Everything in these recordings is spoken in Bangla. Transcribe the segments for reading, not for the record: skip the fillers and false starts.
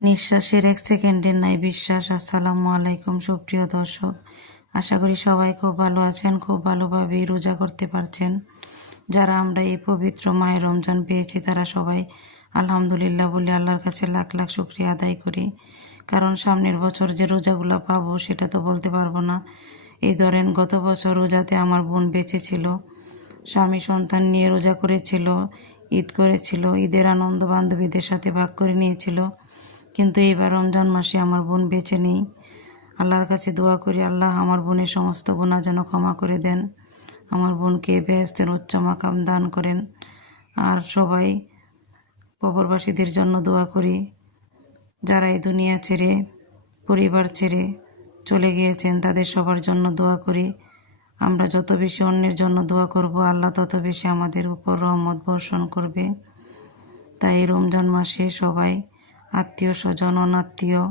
নিঃশ্বাসের 1 সেকেন্ডের নাই বিশ্বাস। আসসালামু আলাইকুম সুপ্রিয় দর্শক, আশা করি সবাই খুব ভালো আছেন, খুব ভালোভাবেই রোজা করতে পারছেন। যারা আমরা এই পবিত্র মায়ের রমজান পেয়েছি তারা সবাই আলহামদুলিল্লাহ বলে আল্লাহর কাছে লাখ লাখ শুকরিয়া আদায় করি। কারণ সামনের বছর যে রোজাগুলো পাবো সেটা তো বলতে পারবো না। এই ধরেন গত বছর রোজাতে আমার বোন বেঁচে ছিল, স্বামী সন্তান নিয়ে রোজা করেছিল, ঈদ করেছিল, ঈদের আনন্দ বান্ধবীদের সাথে ভাগ করে নিয়েছিল। কিন্তু এইবার রমজান মাসে আমার বোন বেঁচে নেই। আল্লাহর কাছে দোয়া করি আল্লাহ আমার বোনের সমস্ত গুনাহ যেন ক্ষমা করে দেন, আমার বোনকে বেহেশতের উচ্চ মাকাম দান করেন। আর সবাই কবরবাসীদের জন্য দোয়া করি, যারা এই দুনিয়া ছেড়ে পরিবার ছেড়ে চলে গিয়েছেন তাদের সবার জন্য দোয়া করি। আমরা যত বেশি অন্যের জন্য দোয়া করব আল্লাহ তত বেশি আমাদের উপর রহমত বর্ষণ করবে। তাই রমজান মাসে সবাই আত্মীয় স্বজন, অনাত্মীয়,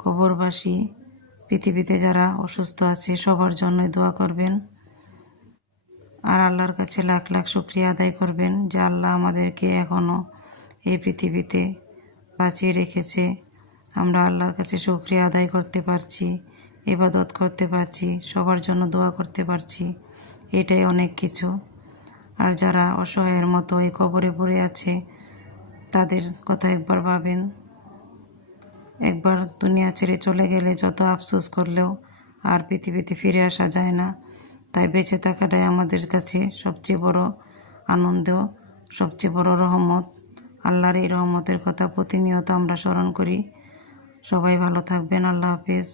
কবরবাসী, পৃথিবীতে যারা অসুস্থ আছে সবার জন্যই দোয়া করবেন। আর আল্লাহর কাছে লাখ লাখ শুকরিয়া আদায় করবেন যে আল্লাহ আমাদেরকে এখনও এই পৃথিবীতে বাঁচিয়ে রেখেছে। আমরা আল্লাহর কাছে শুকরিয়া আদায় করতে পারছি, ইবাদত করতে পারছি, সবার জন্য দোয়া করতে পারছি, এটাই অনেক কিছু। আর যারা অসহায়ের মতো এই কবরে পড়ে আছে তাদের কথা একবার ভাবেন। একবার দুনিয়া ছেড়ে চলে গেলে যত আফসোস করলেও আর পৃথিবীতে ফিরে আসা যায় না। তাই বেঁচে থাকাটাই আমাদের কাছে সবচেয়ে বড় আনন্দ, সবচেয়ে বড় রহমত। আল্লাহর এই রহমতের কথা প্রতিনিয়ত আমরা স্মরণ করি। সবাই ভালো থাকবেন। আল্লাহ হাফেজ।